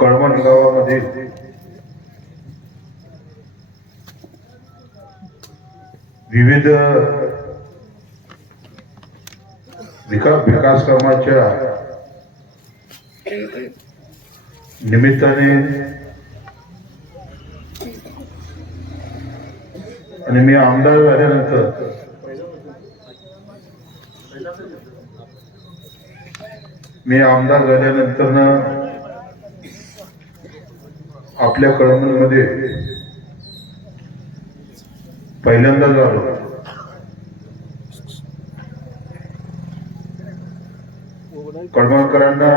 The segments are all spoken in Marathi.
कळवण गावामध्ये विविध विकास कामाच्या निमित्ताने आणि मी आमदार झाल्यानंतर आपल्या कळवणमध्ये पहिल्यांदा झालो. कळवणकरांना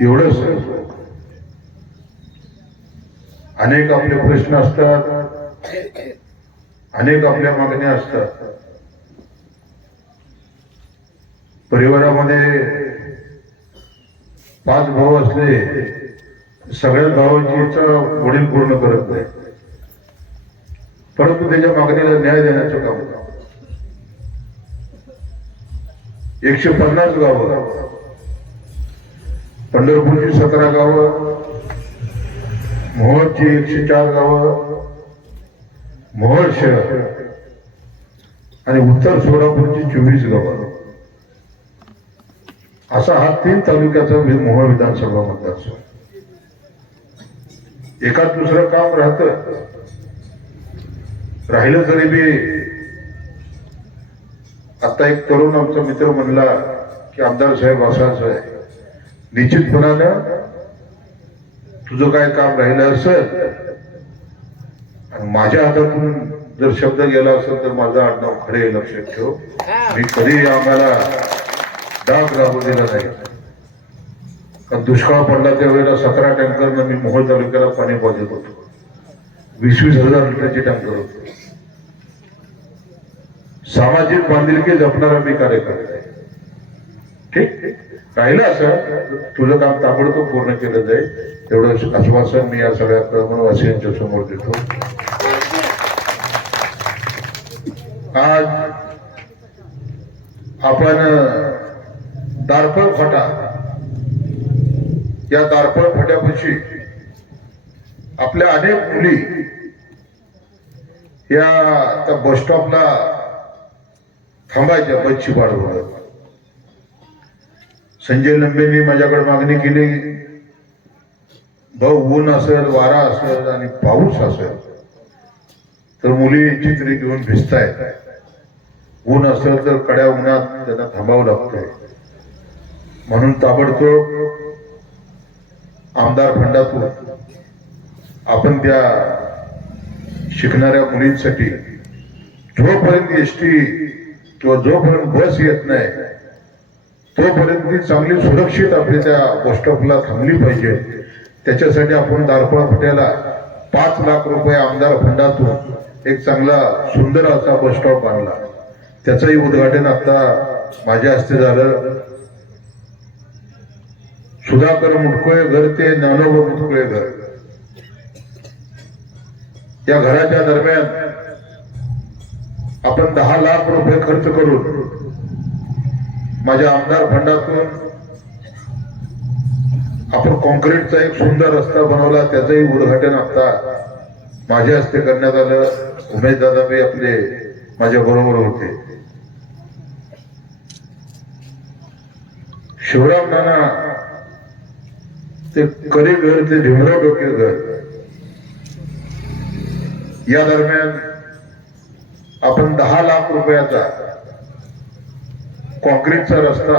एवढंच, अनेक आपले प्रश्न असतात, अनेक आपल्या मागण्या असतात. परिवारामध्ये 5 भाऊ असले, सगळ्या भावांची वडील पूर्ण करत नाही, परंतु त्याच्या मागणीला न्याय देण्याचं काम. 150 गावं, पंढरपूरची 17 गावं, मोहोळची 104 गावं, मोहोळ शहर आणि उत्तर सोलापूरची 24 गावं, असा हा 3 तालुक्याचा मोहोळ विधानसभा मतदारसंघ. एकात दुसरं काम राहिलं तरी बी आता एक तरुण आमचा मित्र म्हणला की आमदार साहेब असंच आहे, निश्चितपणानं तुझं काय काम राहिलं असेल आणि माझ्या हातातून जर शब्द गेला असेल तर माझं आडनाव खरे लक्षात ठेव. मी कधी आम्हाला डाग राबू दिला नाही. कारण दुष्काळ पडला त्यावेळेला 17 टँकरनं मी मोहोळ तालुक्याला पाणी पोहोचत होतो. 20,000 लिटरचे टँकर होते. सामाजिक बांधिलकी जपणारा मी कार्यकर्ता आहे. ठीक राहिलं असं तुझं काम ताबडतोब पूर्ण केलं जाईल, एवढं आश्वासन मी या सगळ्या कळवणवासियांच्या समोर देतो. आज आपण दारपळ फाटा, या दारपळ फाट्यापाशी आपल्या अनेक मुली या बस स्टॉपला थांबायच्या बसची वाट बघत. संजय लंबेंनी माझ्याकडे मागणी केली, भाऊ ऊन असेल, वारा असेल आणि पाऊस असेल तर मुली चित्री घेऊन भिजतायत, ऊन असेल तर कड्या उन्हात त्यांना थांबावं लागतंय. म्हणून ताबडतोब आमदार फंडातून आपण त्या शिकणाऱ्या मुलींसाठी जोपर्यंत एसटी किंवा जोपर्यंत बस येत नाही तोपर्यंत ती चांगली सुरक्षित आपली त्या बस स्टॉपला थांबली पाहिजे. त्याच्यासाठी आपण दारपळ फाट्याला 5 लाख रुपये आमदार फंडातून एक चांगला सुंदर असा बस स्टॉप आणला. त्याचंही उद्घाटन आता माझ्या हस्ते झालं. सुधाकर मुटकुळे घर ते ज्ञानोबा मुटकुळे घर, या घराच्या दरम्यान आपण 10 लाख रुपये खर्च करून माझ्या आमदार फंडातून आपण कॉन्क्रीटचा एक सुंदर रस्ता बनवला. त्याचंही उद्घाटन आता माझ्या हस्ते करण्यात आलं. उमेश दादा बी आपले माझ्या बरोबर होते. शिवराम नाना ते करी घर ते भीमराव डोके घर, या दरम्यान आपण 10 लाख रुपयाचा कॉन्क्रीटचा रस्ता,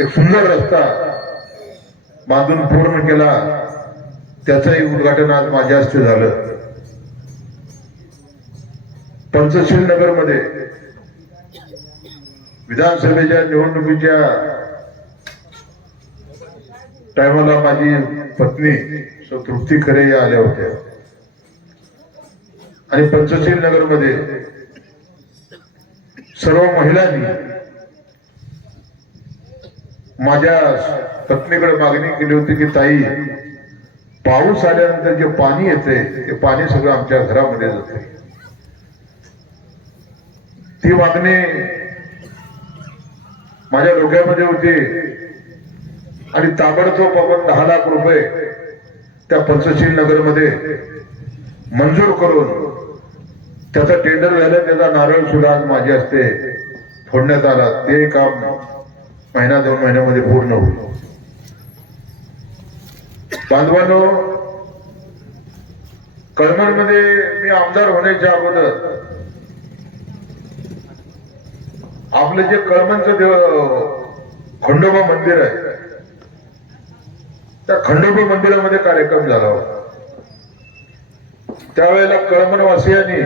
एक सुंदर रस्ता बांधून पूर्ण केला. त्याचंही उद्घाटन आज माझ्या हस्ते झालं. पंचशील नगर मध्ये विधानसभेच्या निवडणुकीच्या टायमाला माझी पत्नी तृप्ती खरे या आल्या होत्या आणि पंचशील नगर मध्ये सर्व महिलांनी माझ्या पत्नीकडे मागणी केली होती की ताई, पाऊस आल्यानंतर जे पाणी येते ते पाणी सगळं आमच्या घरामध्ये जाते. ती मागणी माझ्या डोक्यामध्ये होती आणि ताबडतोब आपण 10 लाख रुपये त्या पंचशील नगरमध्ये मंजूर करून त्याचं टेंडर झालं. त्याचा नारळ सुद्धा आज माझ्या हस्ते फोडण्यात आला. ते काम महिना 2 महिन्यामध्ये पूर्ण होईल. बांधवांनो, कळमणमध्ये मी आमदार होण्याच्या अगोदर आपलं जे कळमणचं खंडोबा मंदिर आहे त्या खंडोबा मंदिरामध्ये कार्यक्रम झाला होता. त्यावेळेला कळमणवासियांनी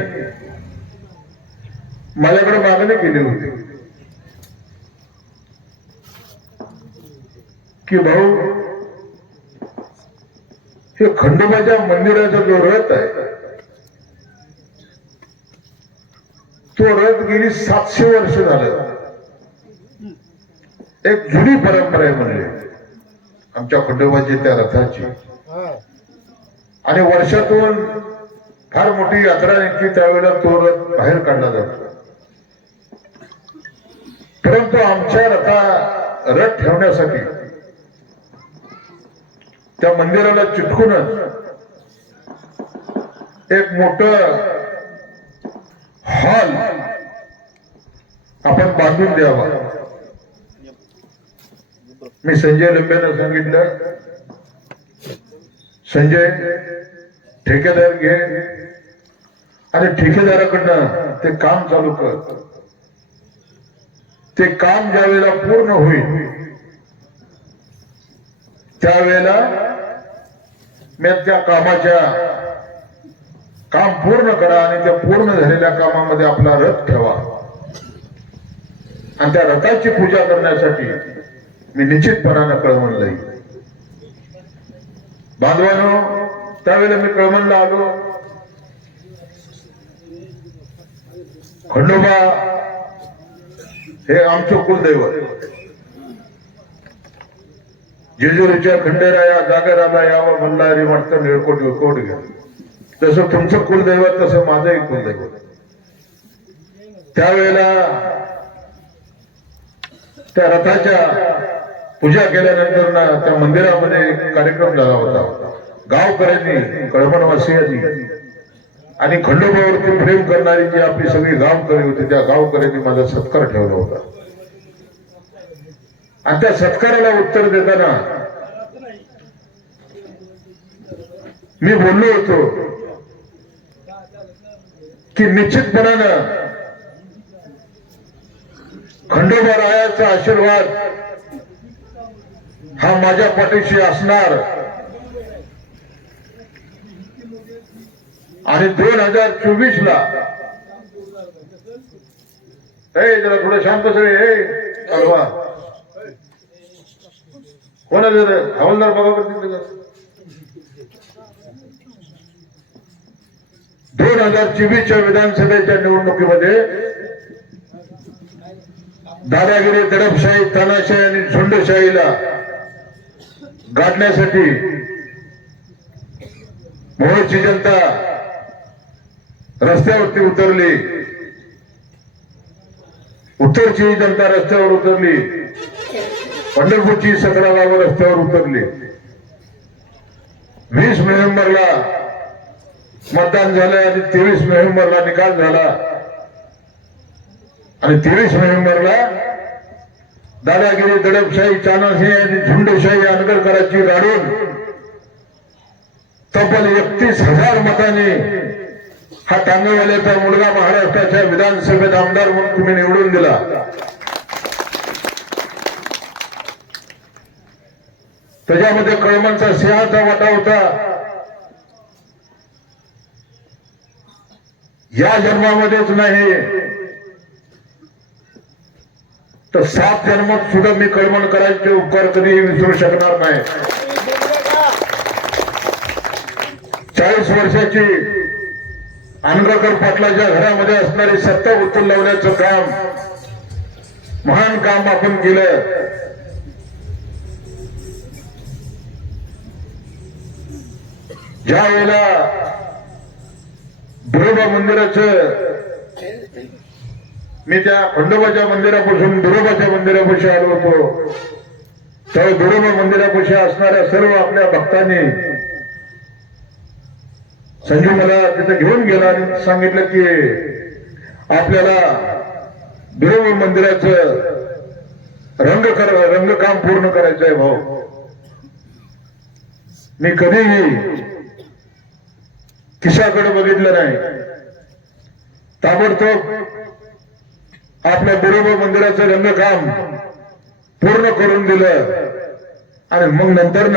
माझ्याकडे मागणी केली होती की भाऊ, हे खंडोबाच्या मंदिराचा जो रथ आहे तो रथ गेली 700 वर्ष झालं. एक जुनी परंपरा आहे म्हणले आमच्या खंडोबाची त्या रथाची. आणि वर्षातून फार मोठी यात्रा निघते त्यावेळेला तो रथ बाहेर काढला जातो. परंतु आमच्या रथ ठेवण्यासाठी त्या मंदिराला चिटकूनच एक मोठं हॉल आपण बांधून द्यावा. मी संजय लंबेनं सांगितलं, संजय ठेकेदार घे आणि ठेकेदाराकडनं ते काम चालू कर. ते काम ज्या वेळेला पूर्ण होईल त्यावेळेला मी त्या काम पूर्ण करा आणि त्या पूर्ण झालेल्या कामामध्ये आपला रथ ठेवा. आणि त्या रथाची पूजा करण्यासाठी मी निश्चितपणानं कळवणला येईल. बांधवांनो, त्यावेळेला मी कळवणला आलो. खंडोबा हे आमचं कुलदैवत. जेजुरीच्या खंडेराया जागराला यावं मल्हारी म्हणतं निळकोट विळकोट घ्या. जसं तुमचं कुलदैवत तसं माझंही कुलदैवत. त्यावेळेला त्या रथाच्या पूजा केल्यानंतर ना त्या मंदिरामध्ये कार्यक्रम झाला होता. गावकऱ्यांनी, कळमणवासियांनी आणि खंडोबावरती प्रेम करणारी जी आपली सगळी गावकरी होती त्या गावकऱ्यांनी माझा सत्कार ठेवला होता. आणि त्या सत्काराला उत्तर देताना मी बोललो होतो की निश्चितपणानं खंडोबा रायाचा आशीर्वाद हा माझ्या पाठीशी असणार. आणि 2024 ला जरा थोडं शांत सगळे चालवा. कोणाचं हवालदार बघा करतील. 2024च्या विधानसभेच्या निवडणुकीमध्ये दादागिरी, दडपशाही, तानाशाही आणि झुंडशाहीला गाडण्यासाठी मोहोळची जनता रस्त्यावरती उतरली. उत्तरची जनता रस्त्यावर उतरली. पंढरपूरची 17 गावं रस्त्यावर उतरली. 20 नोव्हेंबरला मतदान झालं आणि 23 नोव्हेंबरला निकाल झाला. आणि 23 नोव्हेंबरला दादागिरी, दडपशाही, तानाशाही आणि झुंडशाही आंदोलकरांची गाडून तब्बल 31,000 मतांनी हा टांगेवाल्याचा मुलगा महाराष्ट्राच्या विधानसभेत आमदार म्हणून तुम्ही निवडून दिला. त्याच्यामध्ये कळमणचा सिंहाचा वाटा होता. या जन्मामध्येच नाही तर 7 जन्मात सुद्धा मी कळमण करायचे उपकार कधीही विसरू शकणार नाही. 40 वर्षाची अनगाकर पाटलाच्या घरामध्ये असणारी सत्ता उचल लावण्याचं काम, महान काम आपण केलं. ज्या वेळेला बिरोबा मंदिराचं मी त्या खंडोबाच्या मंदिरापासून बिरोबाच्या मंदिरापाशी आलो होतो. तेव्हा बिरोबा मंदिरापाशी असणाऱ्या सर्व आपल्या भक्तांनी संजू मला तिथे घेऊन गेला आणि सांगितलं की आपल्याला बिरोबा मंदिराचं रंगकाम पूर्ण करायचं आहे भाऊ. मी कधीही खिशाकडे बघितलं नाही. ताबडतोब आपल्या बिरोबा मंदिराचं रंगकाम पूर्ण करून दिलं आणि मग नंतर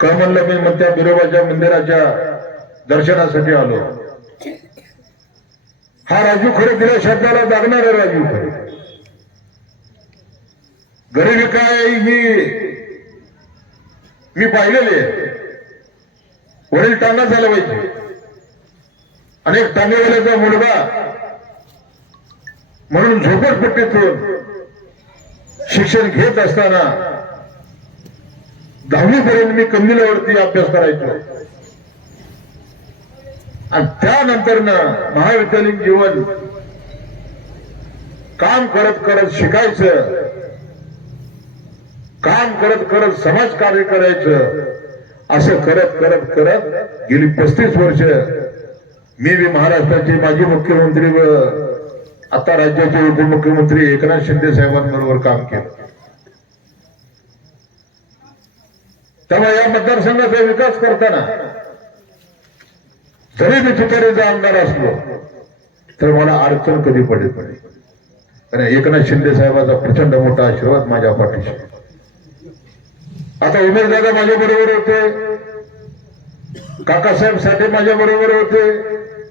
म्हणलं मी मग त्या बिरोबाच्या मंदिराच्या दर्शनासाठी आलो. हा राजू खरे दिल्या शब्दाला जागणारा राजू खरे. गरिबी काय ही मी पाहिलेली आहे. वडील टांगा झाला पाहिजे. अनेक टांगेवाल्याचा मुलगा म्हणून झोपडपट्टीतून शिक्षण घेत असताना 10वी पर्यंत मी कंदिलावरती अभ्यास करायचो आणि त्यानंतर महाविद्यालयीन जीवन काम करत करत शिकायचं, काम करत करत समाज कार्य करायचं. असं करत करत करत गेली 35 वर्ष मी महाराष्ट्राचे माजी मुख्यमंत्री व आता राज्याचे उपमुख्यमंत्री एकनाथ शिंदे साहेबांबरोबर काम केलं. तेव्हा या मतदारसंघाचा विकास करताना जरी मी तुतारीचा आमदार असलो तर मला अडचण कधी पडेल. कारण एकनाथ शिंदे साहेबांचा प्रचंड मोठा आशीर्वाद माझ्या पाठीशी. आता उमेदवार माझ्या बरोबर होते, काकासाहेब साठे माझ्या बरोबर होते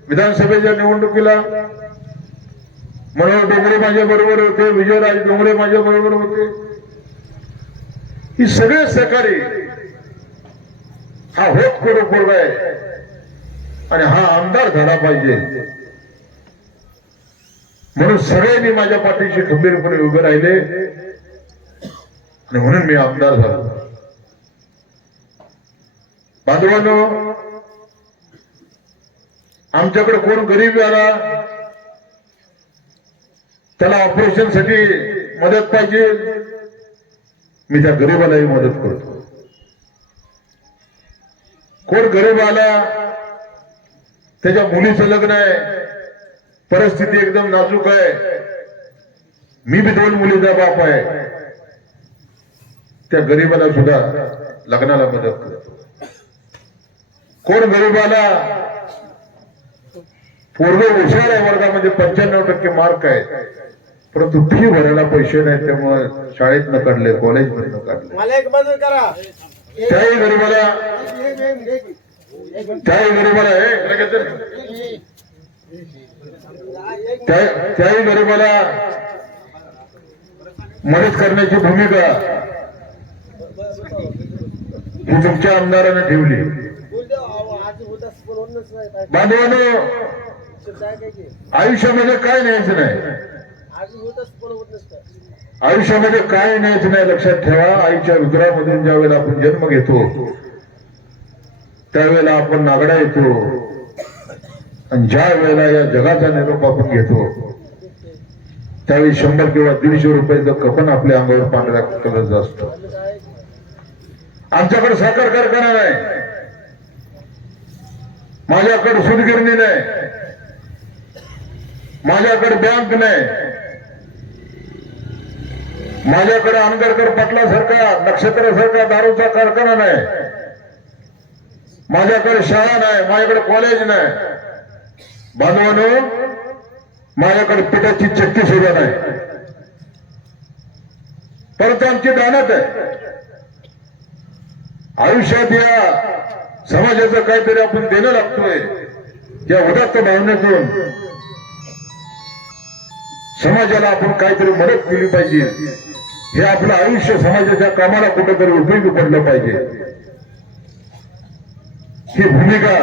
विधानसभेच्या निवडणुकीला, मनोहर डोंगरे माझ्या बरोबर होते, विजयराज डोंगरे माझ्या बरोबर होते. ही सगळे सहकारी हा होत पोरगा आहे आणि हा आमदार झाला पाहिजे म्हणून सगळ्यांनी माझ्या पाठीशी खंबीरपणे उभे राहिले आणि म्हणून मी आमदार झालो. बांधवांनो, आमच्याकडे कोण गरीब आला त्याला ऑपरेशन साठी मदत पाहिजे, मी त्या गरीबालाही मदत करतो. कोण गरीब आला त्याच्या मुलीचं लग्न आहे, परिस्थिती एकदम नाजूक आहे, मी बी 2 मुलीचा बाप आहे, त्या गरीबाला सुद्धा लग्नाला मदत करतो. कोण गरीबाला पूर्व हुशार आहे, वर्गामध्ये 95% मार्क आहे, परंतु फी भरायला पैसे नाही, त्यामुळे शाळेत न काढले, कॉलेजमध्ये न काढले, त्याही गरीबाला त्याही गरीबाला मदत करण्याची भूमिका ही तुमच्या आमदाराने ठेवली. बांधवांनो, आयुष्यामध्ये काय न्यायचं नाही, आयुष्यामध्ये काय न्यायचं नाही लक्षात ठेवा. आईच्या उदरामधून ज्या वेळेला आपण जन्म घेतो त्यावेळेला आपण नागडा येतो आणि ज्या वेळेला या जगाचा निरोप आपण घेतो त्यावेळी 100 किंवा 150 रुपयाचं कफन आपल्या अंगावर पांढऱ्या कलरचं असतं. आमच्याकडे साखर कारखाना नाही, माझ्याकडे सूतगिरणी नाही, माझ्याकडे बँक नाही, माझ्याकडे आंबेडकर पाटलासारखा नक्षत्रासारखा दारूचा कारखाना नाही, माझ्याकडे शाळा नाही, माझ्याकडे कॉलेज नाही. बांधवांनो, माझ्याकडे पिठाची चक्की सुद्धा नाही, परंतु आमची दानत आहे. आयुष्यात या समाजाचं काहीतरी आपण देणं लागतोय, या उदात्त भावनेतून समाजाला आपण काहीतरी मदत केली पाहिजे. हे आपलं आयुष्य समाजाच्या कामाला कुठेतरी उपयोगी पडलं पाहिजे, ही भूमिका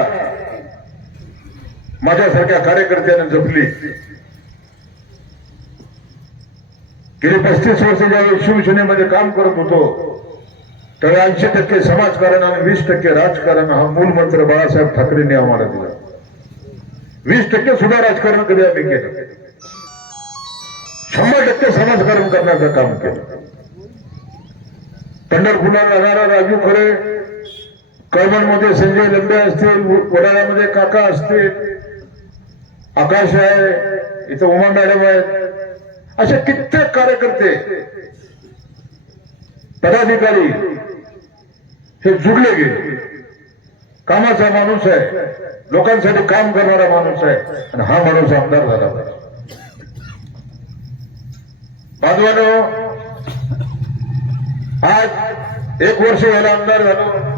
माझ्यासारख्या कार्यकर्त्याने जपली. गेली 35 वर्ष ज्यावेळी शिवसेनेमध्ये काम करत होतो त्यावेळी 80% समाजकारण आणि 20% राजकारण हा मूल मंत्र बाळासाहेब ठाकरेंनी आम्हाला दिला. 20% सुद्धा राजकारण कधी आम्ही केलं. 100% समाजकारण करण्याचं काम केलं. पंढरपूरला राहणारा राजू खरे, कळवणमध्ये संजय लंबे असतील, वडाळ्यामध्ये काका असतील, आकाश आहे, इथं उमा मॅडम आहेत, असे कित्येक कार्यकर्ते पदाधिकारी हे जुडले गेले. कामाचा माणूस आहे, लोकांसाठी काम करणारा माणूस आहे आणि हा माणूस आमदार झाला पाहिजे. बांधवानो, आज 1 वर्ष याला आमदार झालो.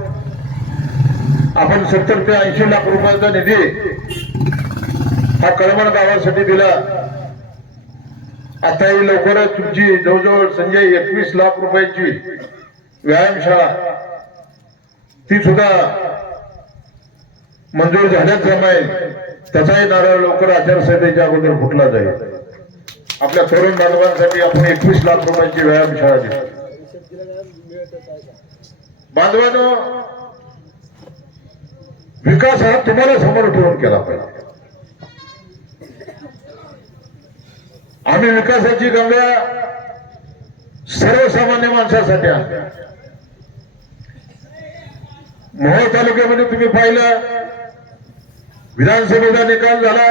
आपण 70 ते 80 लाख रुपयाचा निधी हा कळवण गावासाठी दिला. आताही लवकरच तुमची जवळजवळ संजय 21 लाख रुपयाची व्यायामशाळा ती सुद्धा मंजूर झाल्याच जमाईल. त्याचाही नारळ लवकर आचारसंहितेच्या अगोदर फुटला जाईल. आपल्या तरुण बांधवांसाठी आपण 21 लाख रुपयाची व्यायामशाळा दिली. बांधवांनो, विकास हा तुम्हाला समोर ठेवून केला पाहिजे. आम्ही विकासाची गंगा सर्वसामान्य माणसासाठी आणली. मोहोळ तालुक्यामध्ये तुम्ही पाहिलं, विधानसभेचा निकाल झाला.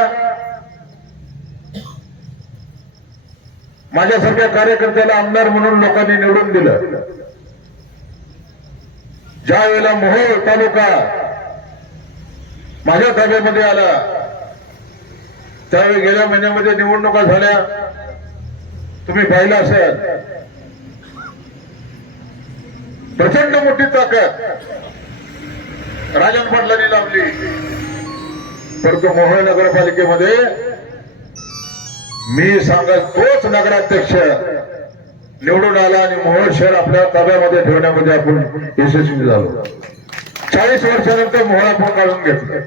माझ्यासारख्या कार्यकर्त्याला आमदार म्हणून लोकांनी निवडून दिलं. ज्या वेळेला मोहोळ तालुका माझ्या ताब्यामध्ये आला त्यावेळी गेल्या महिन्यामध्ये निवडणुका झाल्या. तुम्ही पाहिलं असेल, प्रचंड मोठी ताकद राजन पाटलांनी लावली. परंतु मोहोळ नगरपालिकेमध्ये मी सांगत तोच नगराध्यक्ष निवडून आला आणि मोहोळ शहर आपल्या ताब्यामध्ये ठेवण्यामध्ये आपण यशस्वी झालो. 40 वर्षानंतर मोहोळ आपण काढून घेतलं.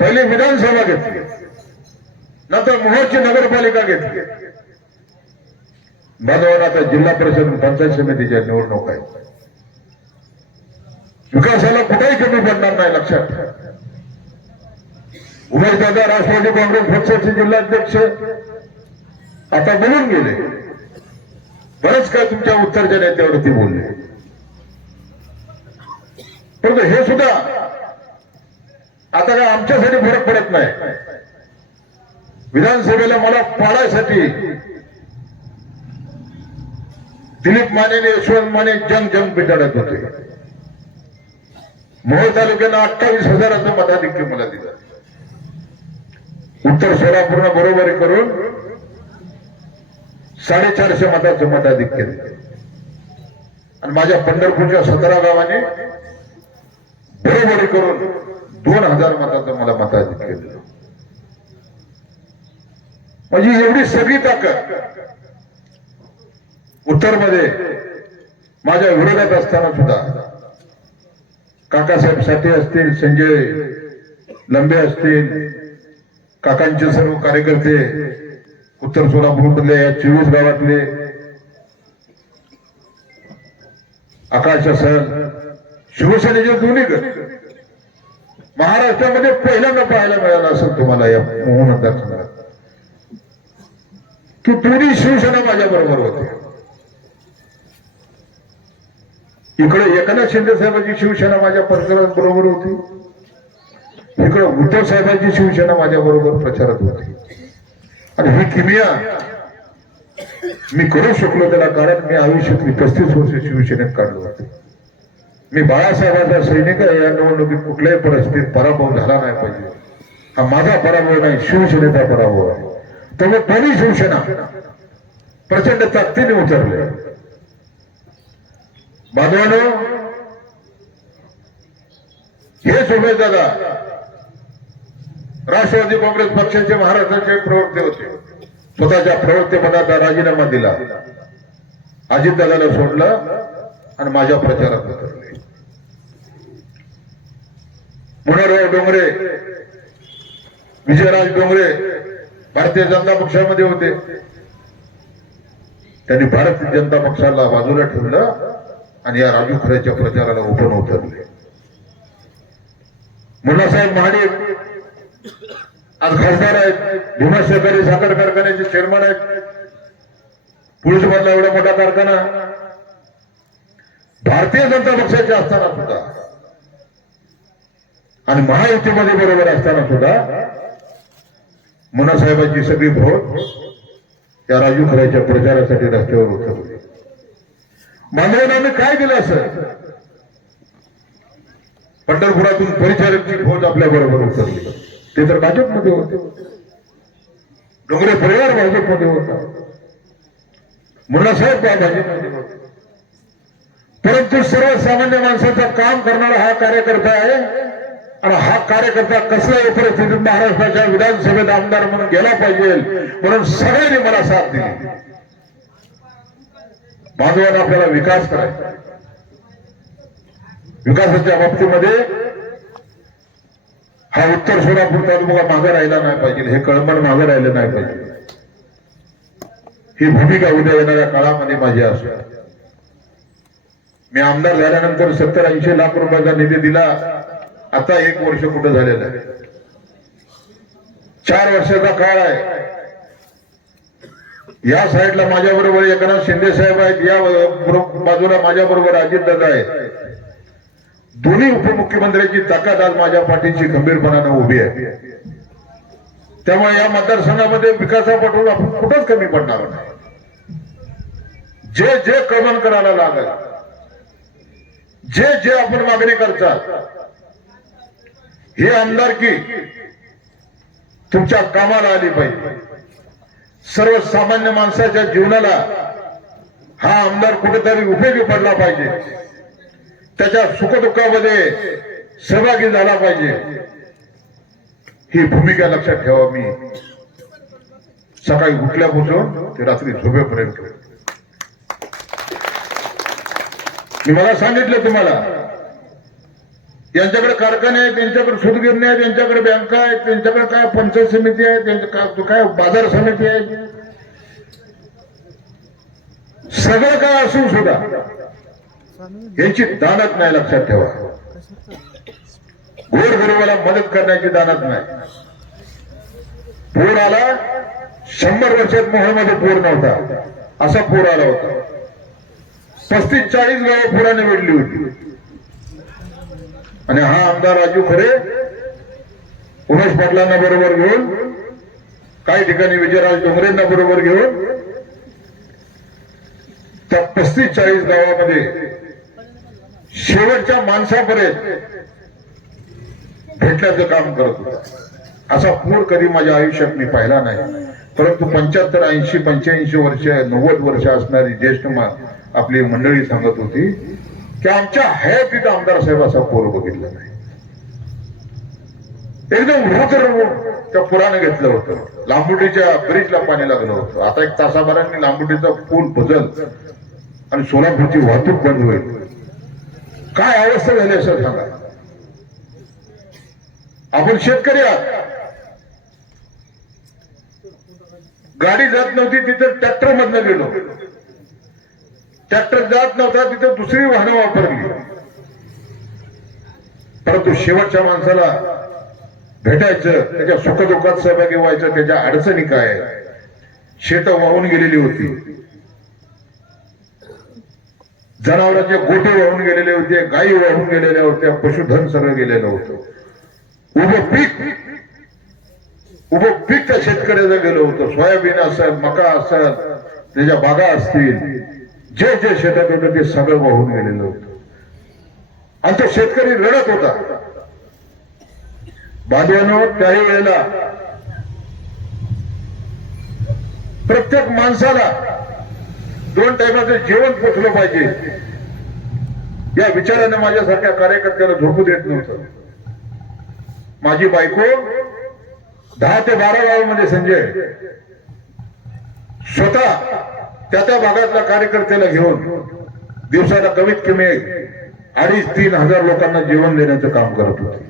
पहिली विधानसभा घेतली, नंतर मोहोळची नगरपालिका घेतली. बांधवांना आता जिल्हा परिषद पंचायत समितीच्या निवडणूक आहे. विकासाला कुठेही कमी पडणार नाही, लक्षात ठेवा. उमेशदादा राष्ट्रवादी काँग्रेस पक्षाचे जिल्हाध्यक्ष आता बोलून गेले. बरंच काय तुमच्या उत्तरच्या नेत्यावरती बोलले. परंतु हे सुद्धा आता काय आमच्यासाठी फरक पडत नाही. विधानसभेला मला पाडायसाठी दिलीप माने, यशवंत माने जंग पिटाळत होते. मोहोळ तालुक्यानं 28,000चं मताधिक्य मला दिलं. उत्तर सोलापूरनं बरोबरी करून 450 मताचं मताधिक्य दिलं आणि माझ्या पंढरपूरच्या 17 गावाने बरोबरी करून 2000 मताचं मला मताधिक्य दिलं. म्हणजे एवढी सगळी ताकद उत्तरमध्ये माझ्या विरोधात असताना सुद्धा काकासाहेब साठे असतील, संजय लंबे असतील, काकांचे सर्व कार्यकर्ते उत्तर सोलापूरमधल्या या 24 गावातले, आकाश असेल, शिवसेनेचे दोन्ही गट महाराष्ट्रामध्ये पहिल्यांदा पाहायला मिळालं असेल तुम्हाला या मोहोळ मतदारसंघात की दोन्ही शिवसेना माझ्या बरोबर होते. इकडे एकनाथ शिंदे साहेबांची शिवसेना माझ्या परिसरात बरोबर होती, इकडे उद्धव साहेबांची शिवसेना माझ्या बरोबर प्रचारात होती. आणि ही किमिया मी करू शकलो त्याला कारण मी आयुष्यातली 35 वर्ष शिवसेनेत काढलो होते. मी बाळासाहेबांचा सैनिक आहे. या निवडणुकीत कुठल्याही परिस्थितीत पराभव झाला नाही पाहिजे. हा माझा पराभव नाही, शिवसेनेचा पराभव आहे. त्यामुळे दोन्ही शिवसेना प्रचंड ताकदीने उतरले. बांधवांनो, हेच उमेशदादा राष्ट्रवादी काँग्रेस पक्षाचे महाराष्ट्राचे प्रवक्ते होते. स्वतःच्या प्रवक्तेपदाचा राजीनामा दिला, अजितदादाला सोडलं आणि माझ्या प्रचारात उतरले. मनोहरराव डोंगरे, विजयराज डोंगरे भारतीय जनता पक्षामध्ये होते. त्यांनी भारतीय जनता पक्षाला बाजूला ठेवलं आणि या राजू खरेच्या प्रचाराला ओपन उतरले. मुन्नासाहेब महाडिक आज खासदार आहेत, भीमा सहकारी साखर कारखान्याचे चेअरमन आहेत. पुरुष मधला एवढा मोठा कारखाना भारतीय जनता पक्षाचे असताना सुद्धा आणि महायुतीमध्ये बरोबर असताना सुद्धा मुन्नासाहेबांची सगळी फौज त्या राजू खऱ्याच्या प्रचारासाठी रस्त्यावर उतरली. बांधवांना काय दिलं असं? पंढरपुरातून परिचारकची फौज आपल्या बरोबर उतरली. ते तर भाजपमध्ये होते. डोंगरे परिवार भाजपमध्ये होता. मुन्नासाहेब भाजपमध्ये होते. परंतु सर्वसामान्य माणसाचं काम करणारा हा कार्यकर्ता आहे आणि हा कार्यकर्ता कसल्याही परिस्थितीत महाराष्ट्राच्या विधानसभेत आमदार म्हणून गेला पाहिजे म्हणून सगळ्यांनी मला साथ दिली. बांधवांना आपल्याला विकास करायचा. विकासाच्या बाबतीमध्ये हा उत्तर सोलापूर तालुका मागे राहिला नाही पाहिजे. हे कळमण मागे राहिलं नाही पाहिजे. ही भूमिका उद्या येणाऱ्या काळामध्ये माझी असते. मी आमदार झाल्यानंतर 70-80 लाख रुपयाचा निधी दिला. आता 1 वर्ष कुठं झालेलं आहे. 4 वर्षाचा काळ आहे. या साईडला माझ्या बरोबर एकनाथ शिंदे साहेब आहेत. या बाजूला माझ्या बरोबर अजितदादा आहेत. दोन्ही उपमुख्यमंत्र्यांची ताकद आज माझ्या पाठीशी खंबीरपणाने उभी आहे. त्यामुळे या मतदारसंघामध्ये विकासापासून आपण कुठंच कमी पडणार नाही. जे जे क्रमण करायला लागेल, जे जे आपण मागणी करतात, ही आमदारकी तुमच्या कामाला आली पाहिजे. सर्वसामान्य माणसाच्या जीवनाला हा आमदार कुठेतरी उपयोगी पडला पाहिजे. त्याच्या सुखदुःखामध्ये सहभागी झाला पाहिजे. ही भूमिका लक्षात ठेवा. मी सकाळी उठल्यापासून ते रात्री झोपेपर्यंत मी मला सांगितलं तुम्हाला, यांच्याकडे कारखाने आहेत, त्यांच्याकडे सूतगिरणी आहेत, त्यांच्याकडे बँका आहेत, त्यांच्याकडे काय पंचायत समिती आहे, त्यांच्या काय बाजार समिती आहे, सगळं काय असून सुद्धा यांची दानत नाही. लक्षात ठेवा. गोरगरिबाला मदत करण्याची दानत नाही. पूर आला, 100 वर्षात मोहमध्ये पूर नव्हता असा पूर आला होता. 35-40 गावं पुराने वेढली होती. आणि हा आमदार राजू खरे उमेश पाटलांना बरोबर घेऊन, काही ठिकाणी विजयराज डोंगरेंना बरोबर घेऊन त्या 35-40 गावामध्ये शेवटच्या माणसापर्यंत भेटण्याचं काम करत होता. असा पूर कधी माझ्या आयुष्यात मी पाहिला नाही. परंतु 75, 80, 85 वर्ष, 90 वर्ष असणारी ज्येष्ठ आपली मंडळी सांगत होती की आमच्या हयातीत आमदार साहेब असा पूर बघितला नाही. एकदम रुद्र त्या पुराने घेतलं होतं. लांबुटीच्या ब्रिजला पाणी लागलं होतं. आता 1 तासाभरांनी लांबुटीचा पूल बुजल आणि सोलापूरची वाहतूक बंद होईल. काय अवस्था झाली असं सांगा. आपण शेतकरी आहात. गाडी जात नव्हती तिथं ट्रॅक्टर मधनं गेलो. ट्रॅक्टर जात नव्हता तिथं दुसरी वाहनं वापरली. परंतु शेवटच्या माणसाला भेटायचं, त्याच्या सुखदुःखात सहभागी व्हायचं, त्याच्या अडचणी काय, शेतं वाहून गेलेली होती, जनावरांचे गोठे वाहून गेलेले होते, गायी वाहून गेलेल्या होत्या, पशुधन सगळं गेलेलं होतं. उभं पीक त्या शेतकऱ्याचं गेलं होतं. सोयाबीन असेल, मका असेल, त्याच्या बागा असतील, जे जे शेतात होतं ते सगळं वाहून गेलेलं होतं. आणि तो शेतकरी रडत होता. बांधवांनो, त्याही वेळेला प्रत्येक माणसाला 2 टायमाचं जेवण पोचलं पाहिजे या विचाराने माझ्यासारख्या कार्यकर्त्याला झोपू देत नव्हतं. माझी बायको 10 ते 12 गावामध्ये संजय स्वतः त्या भागातल्या कार्यकर्त्याला घेऊन दिवसाला कमीत कमी 2,500-3,000 हजार लोकांना जेवण देण्याचं काम करत होते.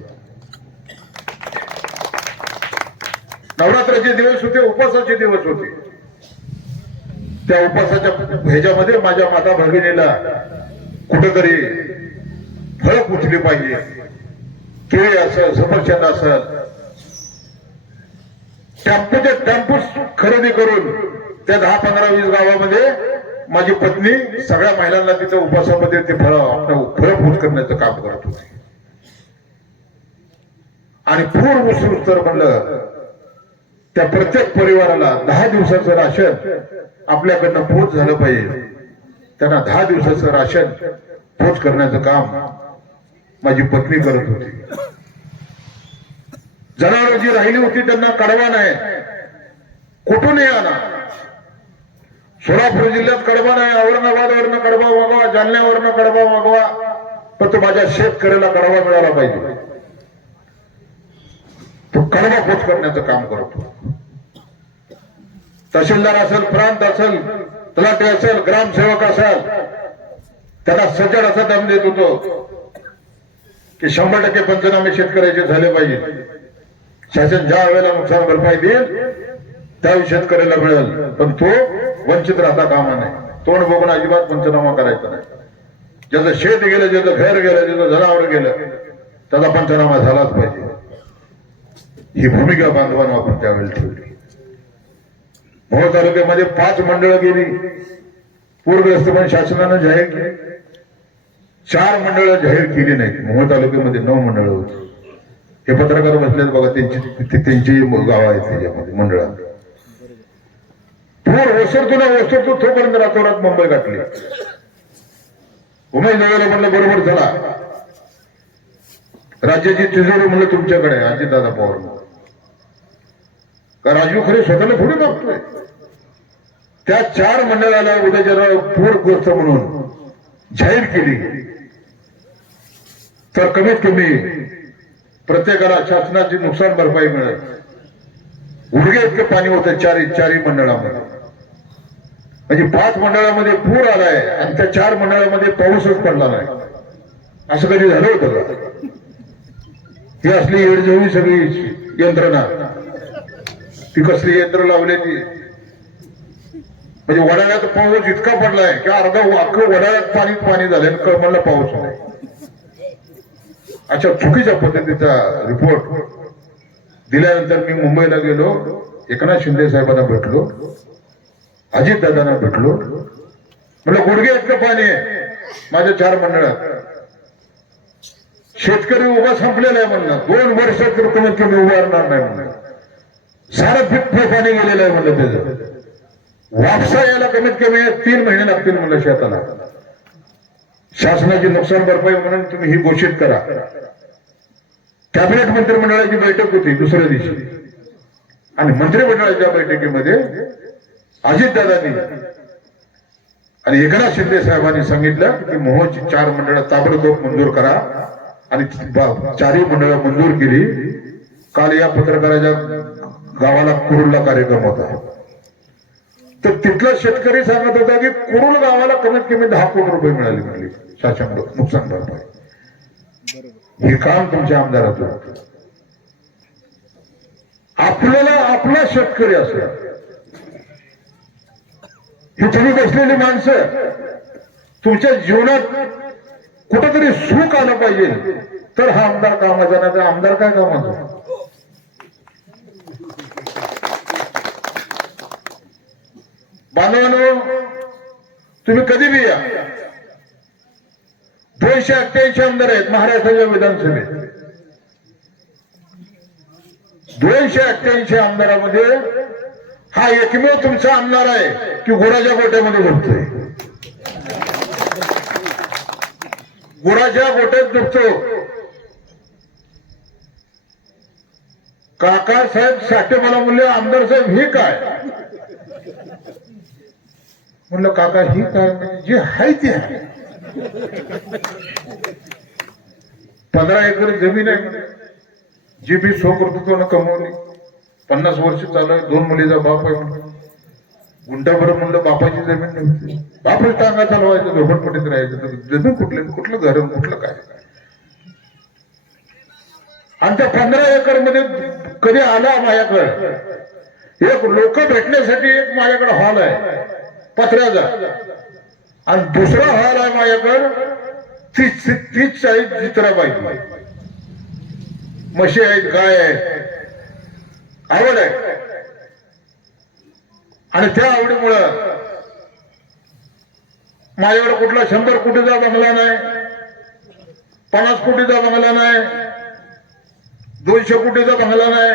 नवरात्राचे दिवस होते, उपवासाचे दिवस होते. त्या उपवासाच्या ह्याच्यामध्ये माझ्या माता भगिनीला कुठेतरी फळं पुचली पाहिजे. केळी असेल, सफरचंद असेल, टेम्पोचे टेम्पोस खरेदी करून त्या 10, 15, 20 गावामध्ये माझी पत्नी सगळ्या महिलांना तिथं उपासामध्ये ते फळं फूट करण्याचं काम करत होती. आणि पूर उसरूस तर म्हणलं त्या प्रत्येक परिवाराला 10 दिवसाचं राशन आपल्याकडनं पोच झालं पाहिजे. त्यांना 10 दिवसाचं राशन पोच करण्याचं काम माझी पत्नी करत होती. जनावर जी राहिली होती त्यांना कडवा नाही, कुठूनही आणा. सोलापूर जिल्ह्यात कडबा नाही, औरंगाबादवरनं कडबा मागवा, जालन्यावरनं कडबा मागवा, पण तो माझ्या शेतकऱ्याला कडबा मिळाला पाहिजे. तो कडबा पोच करण्याचं काम करतो. तहसीलदार असेल, प्रांत असेल, तलाठी असेल, ग्रामसेवक असेल, त्याला सज्जड असा दम देत होतो की 100% पंचनामे शेतकऱ्याचे झाले पाहिजे. शासन ज्या वेळेला नुकसान भरपाई देईल त्यावेळी शेतकऱ्याला मिळेल, पण तो वंचित राहता कामा नाही. तोंड बघून अजिबात पंचनामा करायचा नाही. ज्याचं शेत गेलं, ज्याचं घर गेलं, ज्याचं जनावर गेलं, त्याचा पंचनामा झालाच पाहिजे. ही भूमिका बांधवांना आपण त्यावेळी ठेवली. मोहोळ तालुक्यामध्ये 5 मंडळं गेली, पूरग्रस्त पण शासनानं जाहीर केली. 4 मंडळं जाहीर केली नाहीत. मोहोळ तालुक्यामध्ये 9 मंडळं होती. हे पत्रकार बसलेत बघा, त्यांची गाव आहेत त्याच्यामध्ये मंडळात. पूर ओसरतो तोपर्यंत रातोरात मुंबई गाठली. उमेश नगरला म्हणलं बरोबर झाला, राज्याची तिजोरी म्हणलं तुमच्याकडे अजितदादा पवार. का राजीव खरे स्वतःला थोडी मागतोय. त्या 4 मंडळाला उद्या जरा पूरग्रस्त म्हणून जाहीर केली तर कमीत कमी प्रत्येकाला शासनाची नुकसान भरपाई मिळेल. गुडघे इतके पाणी होतं चारही मंडळामध्ये. म्हणजे 5 मंडळामध्ये पूर आलाय आणि त्या 4 मंडळामध्ये पाऊसच पडला नाही. असं कधी झालं होतं का? ही असली येडजोळी सगळी यंत्रणा, ती कसली यंत्र लावली ती. म्हणजे वडाळ्यात पाऊस इतका पडलाय की अर्धा अख्खं वडाळ्यात पाणी झालं आणि कळमळला पाऊस नाही. अशा चुकीच्या पद्धतीचा रिपोर्ट दिल्यानंतर मी मुंबईला गेलो. एकनाथ शिंदे साहेबांना भेटलो, अजितदादांना भेटलो. म्हणलं गुडघे इतकं पाणी आहे माझ्या 4 मंडळात. शेतकरी उभा संपलेला आहे म्हणलं. 2 वर्ष तर कमीत कमी उभारणार नाही म्हणलं. सारं फिटफे पाणी गेलेलं आहे म्हणलं. त्याचं वापसा यायला कमीत कमी 3 महिने लागतील म्हणलं शेताला. शासनाची नुकसान भरपाई म्हणून तुम्ही ही घोषित करा. कॅबिनेट मंत्रिमंडळाची बैठक होती दुसऱ्या दिवशी आणि मंत्रिमंडळाच्या बैठकीमध्ये अजितदादांनी आणि एकनाथ शिंदे साहेबांनी सांगितलं की मोहोळची 4 मंडळं ताबडतोब मंजूर करा आणि 4ही मंडळं मंजूर केली. काल या पत्रकाराच्या गावाला कुरुलला कार्यक्रम होता. तर तिथला शेतकरी सांगत होता की कुरुल गावाला कमीत कमी 10 कोटी रुपये मिळाले म्हटले शासन नुकसान भरपाई. हे काम तुमच्या आमदाराचं होतं. आपल्याला आपला शेतकरी असेल, ही तुम्ही बसलेली माणसं तुमच्या जीवनात कुठंतरी सुख आलं पाहिजे तर हा आमदार कामाचा. नाही तर आमदार काय कामाचा. बांधवांनो, तुम्ही कधी बी या. 288 आमदार आहेत महाराष्ट्राच्या विधानसभेत. 288 आमदारामध्ये हा एकमेव तुमचा आमदार आहे की गुराच्या गोट्यामध्ये झोपतोय. गुराच्या गोट्यात झोपतो. काकासाहेब साठे मला म्हणले आमदार साहेब हे काय. म्हणलं काका ही काय म्हणजे जे आहे ते आहे. 15 एकर जमीन आहे जी मी स्वकर्तृत्वानं कमवली. 50 वर्ष चालू आहे. 2 मुलीचा बाप आहे. गुंठाभर म्हणलं बापाची जमीन नव्हती. बापच टांगा चालवायचं, झोपटपटीत राहायचं. जमीन कुठलं घर कुठलं काय. आणि त्या 15 एकर मध्ये कधी आला माझ्याकडे एक लोक भेटण्यासाठी एक माझ्याकडे हॉल आहे पत्र्याचा आणि दुसरा हॉल आहे माझ्याकडे 30-40 चित्राबाई. म्हशी आहेत, गाय आहेत, आवड आहे. आणि त्या आवडीमुळं माझ्याकडे कुठला 100 कोटीचा बंगला नाही, 50 कोटीचा बंगला नाही, 200 कोटीचा बंगला नाही.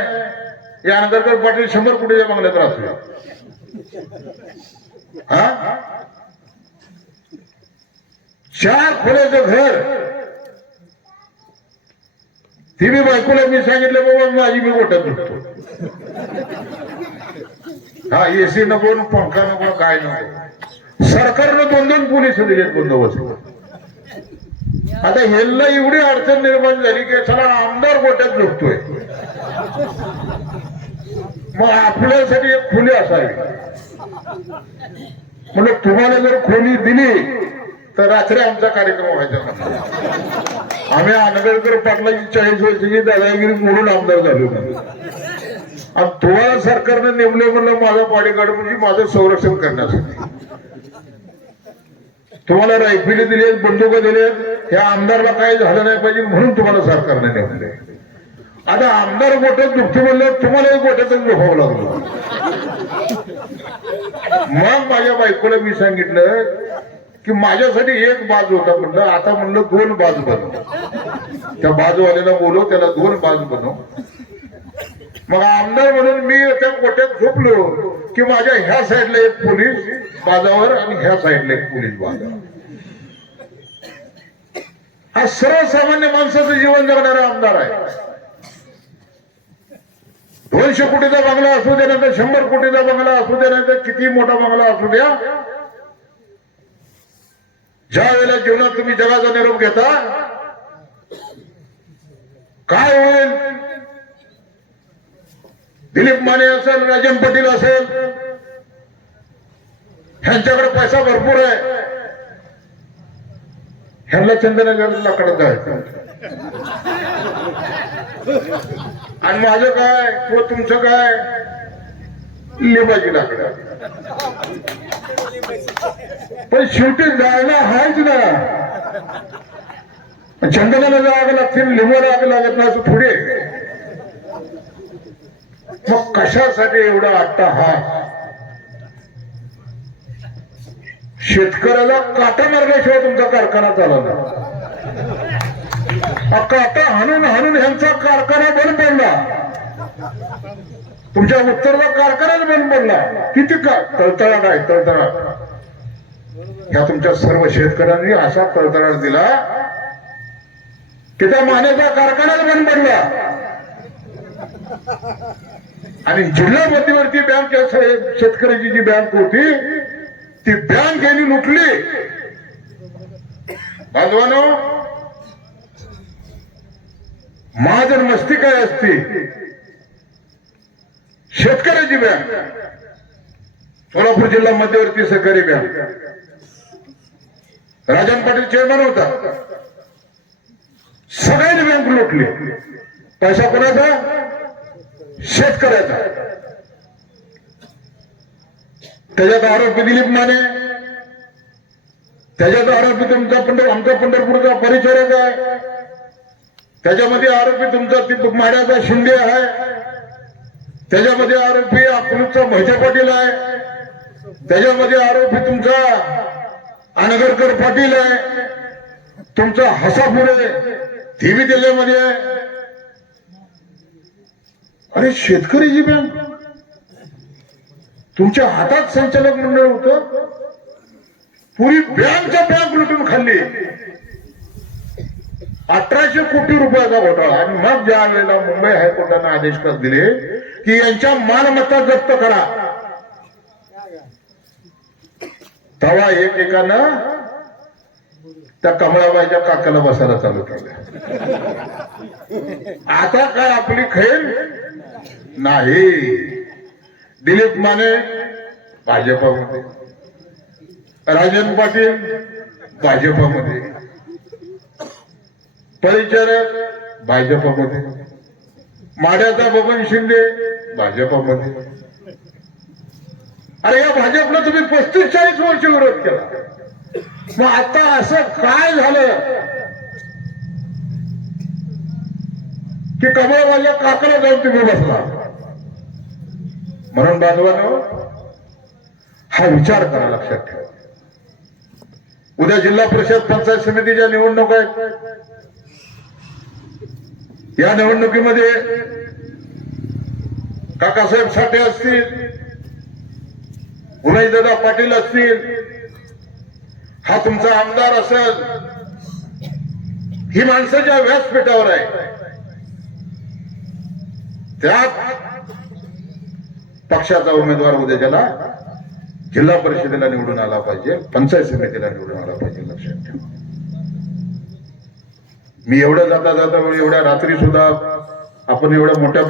या अंतर्गत पाटील 100 कोटीच्या बंगल्यात राहतो. हा 4 खोल्याचं घर. ती मी बायकोला मी सांगितलं बाबा माझी मी गोठ्यात झोपतो. हा एसी नको, पंखा नको, काय नको. सरकारनं 2-2 पोलीस दिलेत बंदोबस्त. आता ह्याला एवढी अडचण निर्माण झाली की चला आमदार गोट्यात झोपतोय, मग आपल्यासाठी एक खोली असावी. म्हणजे तुम्हाला जर खोली दिली तर रात्री आमचा कार्यक्रम व्हायचा. आम्ही आंबेडकर पाटलाची 40 वर्षाची दादागिरी मोडून आमदार झालो नाही. आणि तुम्हाला सरकारने नेमले म्हणलं माझा बॉडीगार्ड म्हणजे माझं संरक्षण करण्यासाठी. तुम्हाला रायफिली दिली, बंदुका दिले, या आमदारला काही झालं नाही पाहिजे म्हणून तुम्हाला सरकारने नेमले. आता आमदार गोठ्यात झोपतो म्हणलं तुम्हालाही गोठ्यातच झोपावं लागलं. मग माझ्या बायकोला मी सांगितलं की माझ्यासाठी एक बाजू होता म्हणलं, आता म्हणलं 2 बाजू बनव. त्या बाजूवाल्याला बोलव, त्याला 2 बाजू बनव. मग आमदार म्हणून मी त्या गोट्यात झोपलो की माझ्या ह्या साईडला एक पोलीस बाजावर आणि ह्या साईडला एक पोलीस बाजावर. हा सर्वसामान्य माणसाचं जीवन जगणारा आमदार आहे. 200 कोटीचा बंगला असू दे, नाही तर 100 कोटीचा बंगला असू दे, नाही तर किती मोठा बंगला असू द्या, ज्या वेळेला जीवनात तुम्ही जगाचा निरोप घेता काय होईल. दिलीप माने असेल, राजन पाटील असेल, ह्यांच्याकडे पैसा भरपूर आहे. ह्यांना चंदनगड लाकडं जायचं आणि माझं काय किंवा तुमचं काय लिंबाची लाकडं. पण शेवटी जायला हायच ना. चंदनाला जावं लागतील, लिंबाला आग लागत नाही असं थोडे. मग कशासाठी एवढा अट्टाहास. शेतकऱ्याला काटा मारल्याशिवाय तुमचा कारखाना चालवला. काटा हाणून हाणून ह्यांचा कारखाना बंद पडला. तुमच्या उत्तरला कारखानाच बंद पडला. किती का तळतळाट आहे, तळतळाट. ह्या तुमच्या सर्व शेतकऱ्यांनी असा तळतळाट दिला की त्या मानेचा कारखानाच बंद पडला. आणि जिल्हा मध्यवर्ती बँक शेतकऱ्याची जी बँक होती ती बँक यांनी लुटली. बांधवानो, महाजन मस्ती काय असते. शेतकऱ्याची बँक, सोलापूर जिल्हा मध्यवर्ती सहकारी बँक, राजन पाटील चेअरमन होता. सगळ्यांनी बँक लुटली. पैसा कोणाचा? शेतकऱ्याचा. त्याच्यात आरोपी दिलीप माने, त्याच्यात आरोपी तुमचा आमचा पंढरपूरचा परिचारक आहे, त्याच्यामध्ये आरोपी तुमचा माड्याचा शिंदे आहे, त्याच्यामध्ये आरोपी अकलूजचा मोहिते पाटील आहे, त्याच्यामध्ये आरोपी तुमचा अनगरकर पाटील आहे, तुमचा हसापुरे ती बी त्याच्यामध्ये आहे. अरे शेतकरीची बँक, तुमच्या हातात संचालक मंडळ होतं, पुरी बँकच्या बँक लुटून खाल्ली. 1800 कोटी रुपयाचा घोटाळा. आणि मग ज्या वेळेला मुंबई हायकोर्टाने आदेश दिले की यांच्या मालमत्ता जप्त करा, तेव्हा एकेकानं त्या कमळाबाईच्या काकाला बसायला चालू केलं. आता काय आपली खेळ नाही. दिलीप माने भाजपामध्ये, राजन पाटील भाजपामध्ये, परिचारक भाजपामध्ये, माड्याचा बबन शिंदे भाजपामध्ये. अरे या भाजपला तुम्ही 35-40 वर्ष विरोध केला. मग आता असं काय झालं की कमळबाईच्या काकाला जाऊन तुम्ही बसला. म्हणून बांधवांनो, हा विचार करा, लक्षात ठेवा. उद्या जिल्हा परिषद पंचायत समितीच्या निवडणूक आहेत. या निवडणुकीमध्ये काकासाहेब साठे असतील, उमेशदादा पाटील असतील, हा तुमचा आमदार असेल, ही माणसं ज्या व्यासपीठावर आहे त्यात पक्षाचा उमेदवार उद्या ज्याला जिल्हा परिषदेला निवडून आला पाहिजे, पंचायत समितीला निवडून आला पाहिजे, लक्षात ठेवा. मी एवढं जाता एवढ्या रात्री सुद्धा आपण एवढ्या मोठ्या